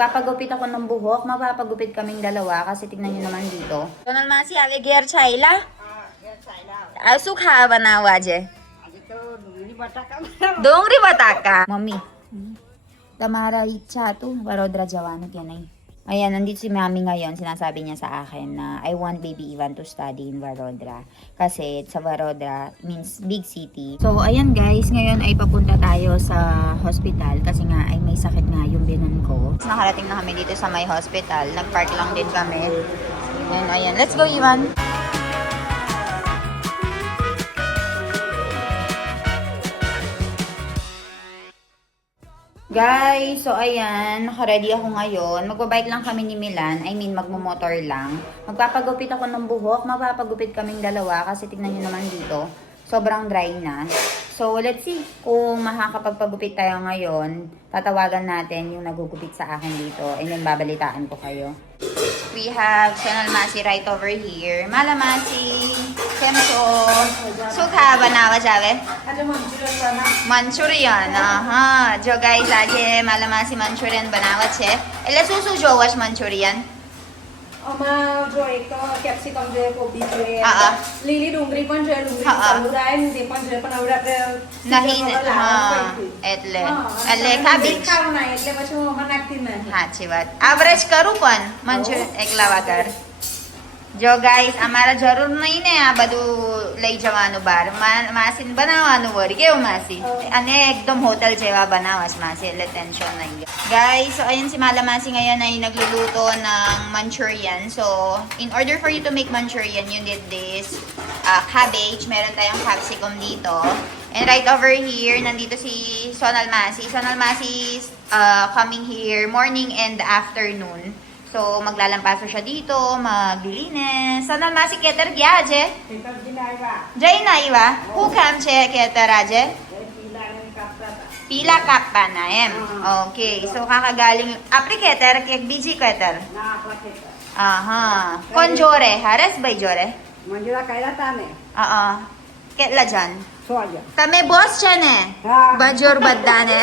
Magpapagupit ako ng buhok. Magpapagupit kaming dalawa kasi tignan nyo naman dito. Sonal Masi, ave gear chayla? Asu kha banawa je? Dongri bataka. Mami. Tamara icha tu, Barodra jawano kyanay. Ayan, nandito si Mami ngayon. Sinasabi niya sa akin na I want baby Ivan to study in Barodra. Kasi sa Barodra means big city. So, ayan guys. Ngayon ay papunta tayo sa hospital. Kasi nga ay may sakit nga yung binan ko. Nakarating na kami dito sa may hospital. Nag-park lang din kami. And ayan, let's go Ivan! Guys, so ayan, naka-ready ako ngayon. Magbabike lang kami ni Milan. I mean, magmumotor lang. Magpapagupit ako ng buhok. Magpapagupit kaming dalawa kasi tignan nyo naman dito. Sobrang dry na. So, let's see kung makakapagpagupit tayo ngayon. Tatawagan natin yung nagugupit sa akin dito. And then, babalitaan ko kayo. We have Sonal Masi right over here. Mala Masi. Kemso. Sukha banawa jawe? Manchurian. Aha. Jo guys, aje Mala Masi Manchurian banawa છે. એટલે શું શું જોવાશ Manchurian? આમાં જો એક કેપ્સિકમ જોઈએ, કોબી જોઈએ, હા. લીલી ડુંગળી પણ જોઈએ, ડુંગળી હા. સલુરાય ને તે પણ જોઈએ, પણ હવે આપણે નહીં ને. સીઝનમાં હા. લાવવાનું એટલે હા, એટલે એટલે cabbage. ખાવું ના, એટલે પછી હું આમાં નાખતી જ નથી. સાચી વાત. આવરેજ કરું પણ મંચુરિયન એકલા વગર. જો ગાઈસ, અમારા જરૂર નહીં ને આ બધું લઈ જવાનું બહાર. માસીને બનાવવાનું વળી. કેવું માસી? અને એકદમ હોટલ જેવા બનાવસ માસી, એટલે ટેન્શન નહીં. Guys, so ayun si Mala Masi ngayon ay nagluluto ng Manchurian. So, in order for you to make Manchurian, you need this cabbage. Meron tayong capsicum dito. And right over here, nandito si Sonal Masi. Sonal Masi is coming here morning and afternoon. So, maglalampaso siya dito, maglilinis. Sonal Masi keter gya aje? ખેતર જીનાવ્યા, Jay na iwa? Who kam che keter aje? એ પીલાને કાપતા હતા. Pila kappa na em. Okay, so kakagaling apri keter kek biji keter. ના આપણા ખેતર. Aha. Kon jore, hares bay jore. મંજુરા કર્યા હતા ને, Oo. Ketla dyan. સોજો. Kami boss siya ne. Ha. Bajor badda ne.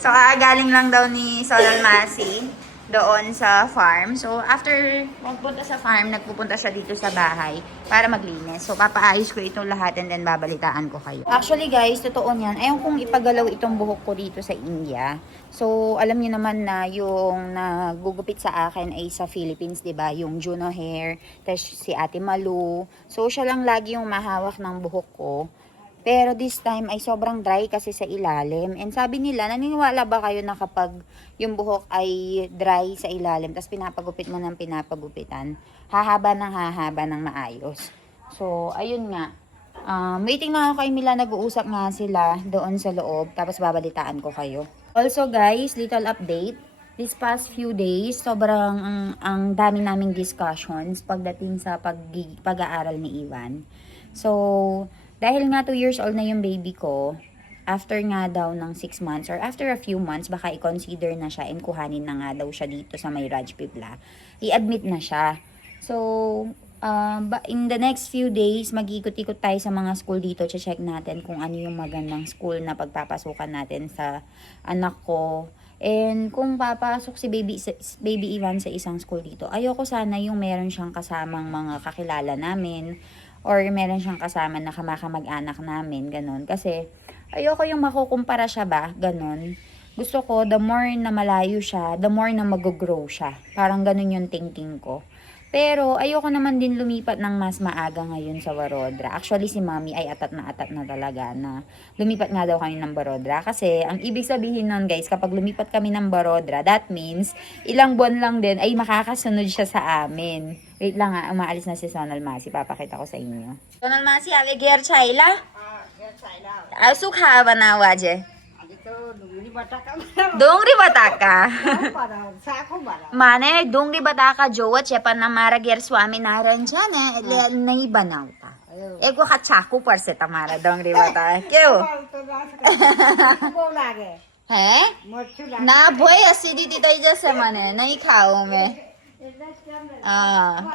So kakagaling lang daw ni Sonal Masi doon sa farm. So after magpunta sa farm, nagpupunta siya dito sa bahay para maglinis. So papaayos ko itong lahat and then babalitaan ko kayo. Actually guys, totoo niyan. Ayaw kong ipagalaw itong buhok ko dito sa India. So alam niyo naman na yung nagugupit sa akin ay sa Philippines, 'di ba? Yung Juno Hair, tapos si Ate Malu. So siya lang lagi yung mahawak ng buhok ko. Pero this time ay sobrang dry kasi sa ilalim. And sabi nila, naniniwala ba kayo na kapag yung buhok ay dry sa ilalim, tapos pinapagupit mo ng pinapagupitan, hahaba ng maayos. So, ayun nga. Waiting na ako kay Mila, nag-uusap nga sila doon sa loob, tapos babalitaan ko kayo. Also guys, little update. This past few days, sobrang ang dami naming discussions pagdating sa pag-aaral ni Ivan. So, dahil nga 2 years old na yung baby ko, after nga daw ng 6 months or after a few months, baka i-consider na siya and kuhanin na nga daw siya dito sa may Rajpipla. I-admit na siya. So, in the next few days, mag-ikot-ikot tayo sa mga school dito. Check natin kung ano yung magandang school na pagpapasukan natin sa anak ko. And kung papasok si baby Ivan sa isang school dito, ayoko sana yung meron siyang kasamang mga kakilala namin or meron siyang kasama na kamag-anak namin, ganun. Kasi ayoko yung makukumpara siya ba, ganun. Gusto ko, the more na malayo siya, the more na mag-grow siya. Parang ganun yung thinking ko. Pero ayoko naman din lumipat ng mas maaga ngayon sa Barodra. Actually, si Mami ay atat na talaga na lumipat nga daw kami ng Barodra. Kasi ang ibig sabihin nun guys, kapag lumipat kami ng Barodra, that means ilang buwan lang din ay makakasunod siya sa amin. Wait lang nga, umaalis na si Sonal Masi. Papakita ko sa inyo. Sonal Masi, ave gear chayla? Asu kha banawa je? તો ડુંગળી બટાકા Dongri bataka. બનાવો, શાકો બનાવો. Mane, dongri bataka jowa છે પણ અમારા ઘેર સ્વામિનારાયણ છે ને એટલે નહીં બનાવતા. એક વખત ચાકુ પડશે તમારા ડોંગરી બટાકા. કેવું? તો ના બહુ લાગે. હે? મરચું લાગે. ના ભોય એસિડિટી થઈ જશે મને. નહીં ખાવું મેં. એટલે જ કેમ ને.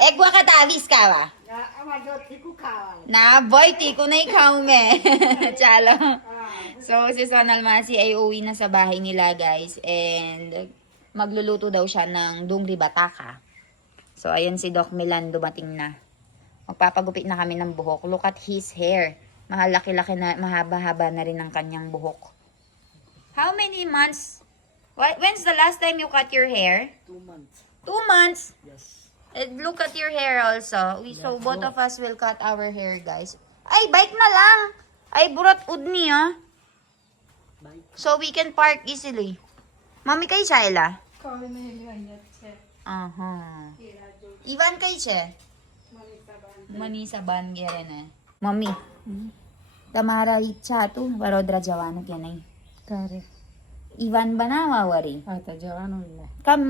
એક વખત આવીશ ખાવા. આમાં જો તીખું ખાવાનું. ના ભોય તીખું નહીં ખાવું મેં. ચાલો. So, si Sonal Masi ay uwi na sa bahay nila, guys. And magluluto daw siya ng dungri bataka. So, ayan si Doc Milan dumating na. Magpapagupit na kami ng buhok. Look at his hair. Mahalaki-laki na, mahaba-haba na rin ang kanyang buhok. How many months? When's the last time you cut your hair? 2 months. 2 months? Yes. And look at your hair also. So, both of us will cut our hair, guys. Ay, bike na lang! Ay, burat udni, ah. Bike. So, we can park easily. Mami kay Shaila? Kami mahilihan છે. Aha. Ivan kay Che? Manisa ban gere ne. Mami. તમારા ઈચ્છા હતું વડોદરા જવાનું કે નહીં? કરે. ઈવાન બનાવવા વળી. હા તો જવાનું ને. કમ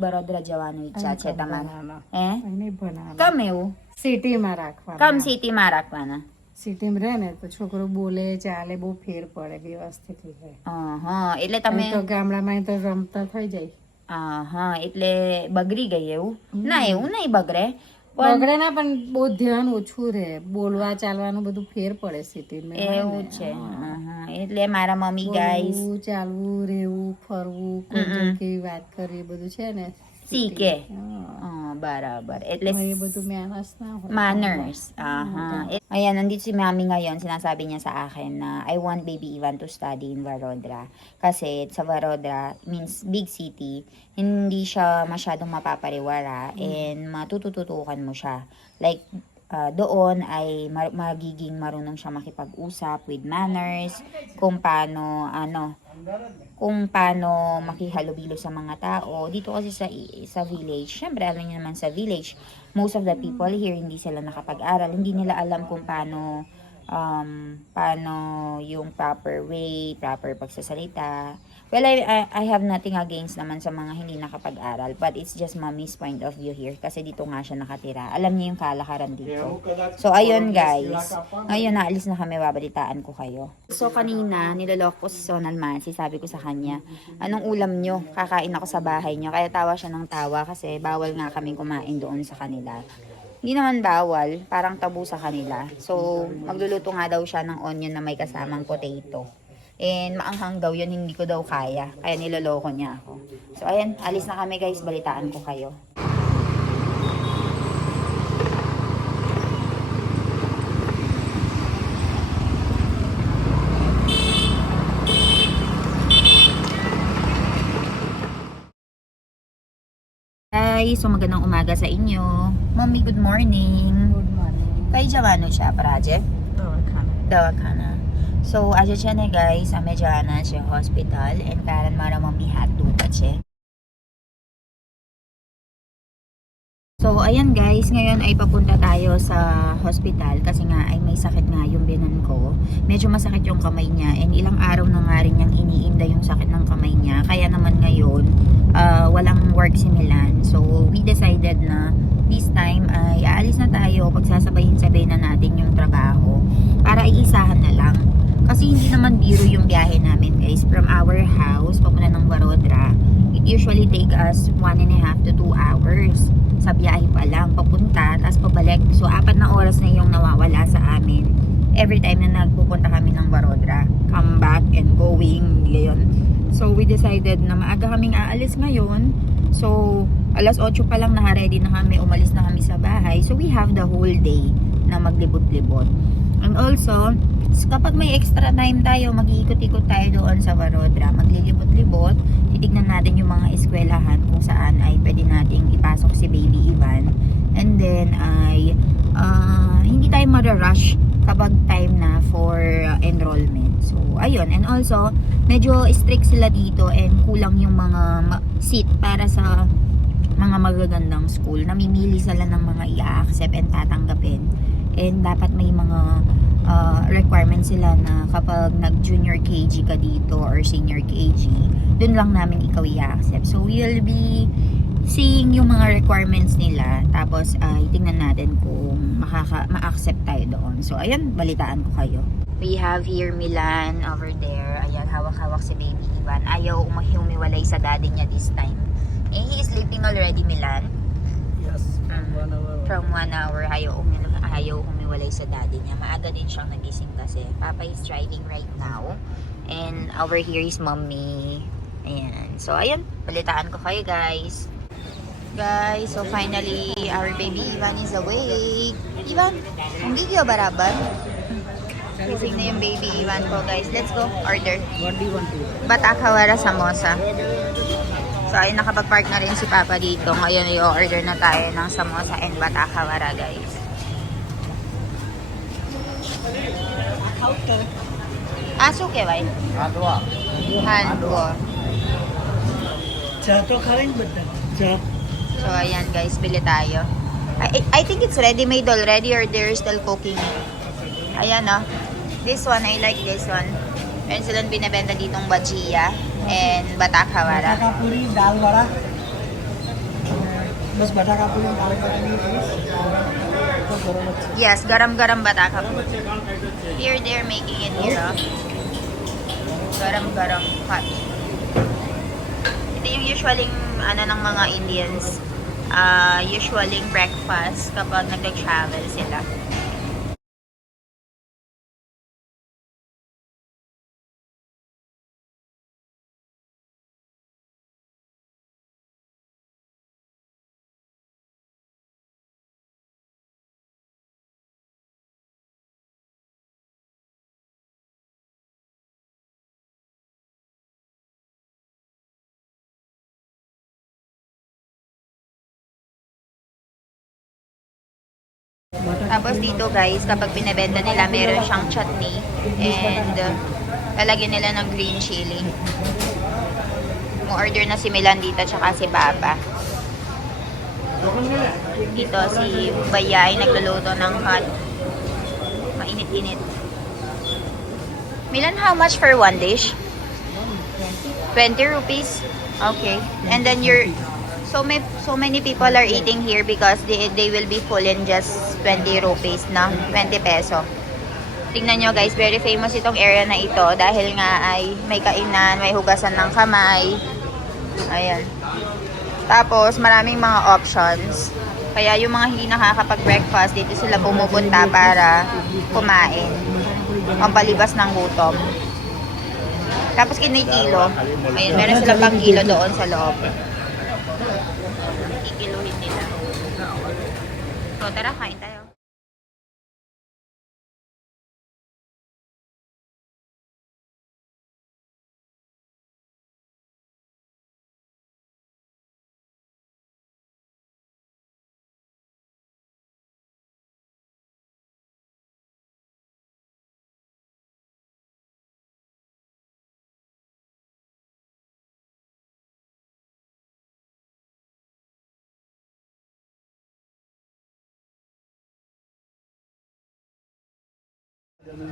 વડોદરા જવાનું ઈચ્છા છે તમારે? હે? એને ભણાવવાનું. કમ એવું? સિટીમાં રાખવાનું. કમ સિટીમાં રાખવાના? સિટીમાં રહે ને તો છોકરો બોલે ચાલે બહુ ફેર પડે વ્યવસ્થિત રહે. હા એટલે તમે તો ગામડામાં તો રમતા થઈ જાય. હા એટલે બગડી ગઈ એવું? ના એવું નહીં બગડે. પણ બગડે ના પણ બહુ ધ્યાન ઓછું રહે બોલવા ચાલવાનું બધું ફેર પડે સિટીમાં એવું છે. એટલે મારા મમ્મી ગાઈસ બોલવું, ચાલવું રહેવું ફરવું કોઈ જોડે કેવી વાત કરવી એ બધું છે ને શીખે. હા. બરાબર. એટલે એ બધું મેનર્સ ના હોય manners. Ayan, nandito si Mami ngayon. Sinasabi niya sa akin na I want baby Ivan to study in Varodra. Kasi sa Varodra, means big city, hindi siya masyadong mapapariwara and matutututukan mo siya. Like, doon ay magiging marunong siya makipag-usap with manners, kung paano makihalubilo sa mga tao. Dito kasi sa village, syempre alam niyo naman sa village, most of the people here hindi sila nakapag-aral, hindi nila alam kung paano yung proper way, proper pagsasalita. Well, I have nothing against naman sa mga hindi nakapag-aral, but it's just mommy's point of view here kasi dito nga siya nakatira. Alam niya yung kalakaran dito. So, ayun guys. Ngayon, naalis na kami, babalitaan ko kayo. So, kanina, niloloko ko si Sonal Masi. Sabi ko sa kanya, anong ulam nyo? Kakain ako sa bahay nyo. Kaya tawa siya ng tawa kasi bawal nga kaming kumain doon sa kanila. Hindi naman bawal, parang tabu sa kanila. So, magluluto nga daw siya ng onion na may kasamang potato. And maanghang daw yun, hindi ko daw kaya. Kaya niloloko niya ako. So, ayan, alis na kami guys, balitaan ko kayo. Guys, so magandang umaga sa inyo. Mommy, good morning. Good morning. Kay Javano siya, Praje? Dawakana. So, aja siya na guys, ame jana siya hospital and karan mara mamihat duka siya. So, ayan guys, ngayon ay papunta tayo sa hospital kasi nga ay may sakit nga yung binan ko. Medyo masakit yung kamay niya and ilang araw na nga rin niyang iniinda yung sakit ng kamay niya. Kaya naman ngayon, walang work si Milan. So, we decided na this time ay aalis na tayo, pagsasabayin-sabay na natin yung trabaho para iisahan na lang. Kasi hindi naman biro yung biyahe namin guys. From our house, papunta ng Varodra, it usually take us 1.5 to 2 hours. Sa biyahe pa lang, papunta, tapos pabalik. So, 4 na oras na yung nawawala sa amin. Every time na nagpupunta kami ng Varodra. Come back and going, ngayon. So, we decided na maaga kaming aalis ngayon. So, alas 8 pa lang naka-ready na kami, umalis na kami sa bahay. So, we have the whole day na maglibot-libot. And also, kapag may extra time tayo, mag-iikot-ikot tayo doon sa Varodra, maglilibot-libot, titignan natin yung mga eskwelahan kung saan ay pwede nating ipasok si baby Ivan. And then ay hindi tayo mara-rush kapag time na for enrollment. So, ayun. And also, medyo strict sila dito and kulang yung mga seat para sa mga magagandang school. Namimili sila ng mga i-accept and tatanggapin. And dapat may mga requirements sila na kapag nag-junior KG ka dito or senior KG, dun lang namin ikaw i-accept. So, we'll be seeing yung mga requirements nila. Tapos, tingnan natin kung ma-accept tayo doon. So, ayun, balitaan ko kayo. We have here Milan over there. Ayan, hawak-hawak si baby Ivan. Ayaw humiwalay sa daddy niya this time. Eh, he is sleeping already, Milan. Yes, 1 hour. From 1 hour, ayaw humiwalay sa daddy niya. Maaga din siyang nagising kasi. Papa is driving right now. And over here is mommy. Ayan. So, ayun. Balitaan ko kayo, guys. Guys, so finally, our baby Ivan is awake. Ivan, ang gigyo baraban? Gising na yung baby Ivan ko, guys. Let's go. Order. What do you want to eat? Batakawara samosa. So, ayun, nakapag-park na rin si Papa dito. Ngayon, i-order na tayo ng samosa and batakawara, guys. Asuke, wai? Handwo. Cha to khain bata. Cha. So, ayan, guys. Bili tayo. I think it's ready-made already or they're still cooking. Ayan, oh. This one, I like this one. Meron silang binibenta ditong bajia and batakawara. Bataka puri, dal vada. बस बटाका पूरी दाल बटानी please. तो गरम अच्छा. Yes, garam-garam bataka. Here, they're making it here, oh. Garam-garam hot. Ito yung usually, ng mga Indians. Usually breakfast kapag nag-travel sila. Tapos dito, guys, kapag binebenta nila, meron siyang chutney and lalagyan nila ng green chili. Mo-order na si Milan dito tsaka si Papa. Dito si Bayay nagluluto ng hot. Mainit-init. Milan, how much for one dish? 20 rupees? Okay. And then so many people are eating here because they will be full in just 20 rupees na, 20 peso. Tingnan nyo, guys, very famous itong area na ito dahil nga ay may kainan, may hugasan ng kamay. Ayan. Tapos maraming mga options. Kaya yung mga hindi nakakapag-breakfast, dito sila pumupunta para kumain. Pampalibas ng gutom. Tapos kinikilo. Ayun, meron silang pang kilo doon sa loob. Kikiluhin nila. So, tara, kain tayo.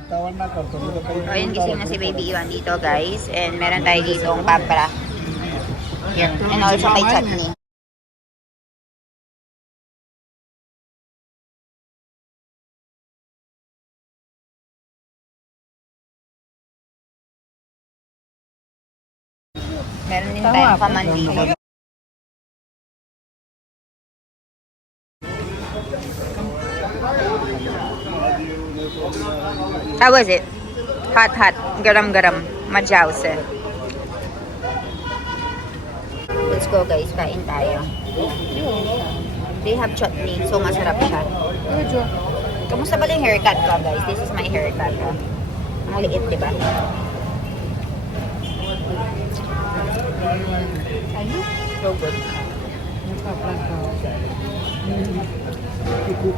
तवन्ना करतो मी तो काही. So, ayun, gising na si Baby Iwan dito, guys. And meron tayo ditong papra. Here. And also may chutney. Meron din tayong kaman dito. How was it? Hot, hot. Garam-garam. Majause. Let's go, guys. Kain tayo. They have chutney, so masarap siya. Kamusta pala yung haircut ko, guys? This is my haircut. Oh. Ang liit, diba? So good.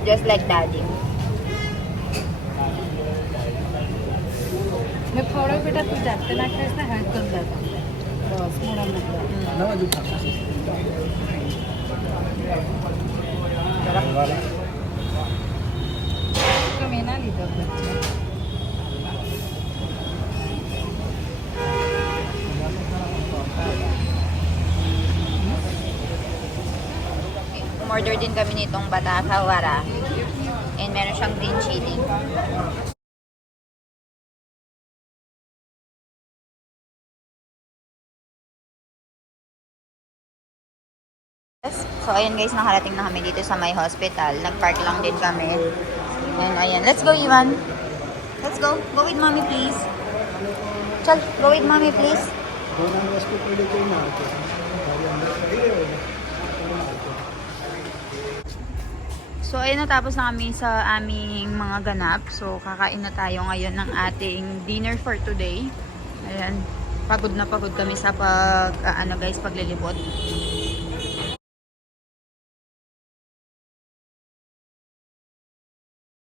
Just like daddy. मैं थोड़ा बेटा तू जाते ना खाइस ना हाथ कर जाता बस मोड़ा मतलब नवा दूध खाता. कमी ना लीधो बच्चे Order din kami nitong batakawara. And meron siyang green chili. So, ayun guys, nakarating na kami dito sa my hospital. Nag-park lang din kami. And ayan, let's go, Ivan. Let's go. Go with mommy, please. Chal, go with mommy, please. Unang wastong pwede ko yung market. So, ayun, natapos na kami sa aming mga ganap. So, kakain na tayo ngayon ng ating dinner for today. Ayan, pagod na pagod kami sa paglilibot.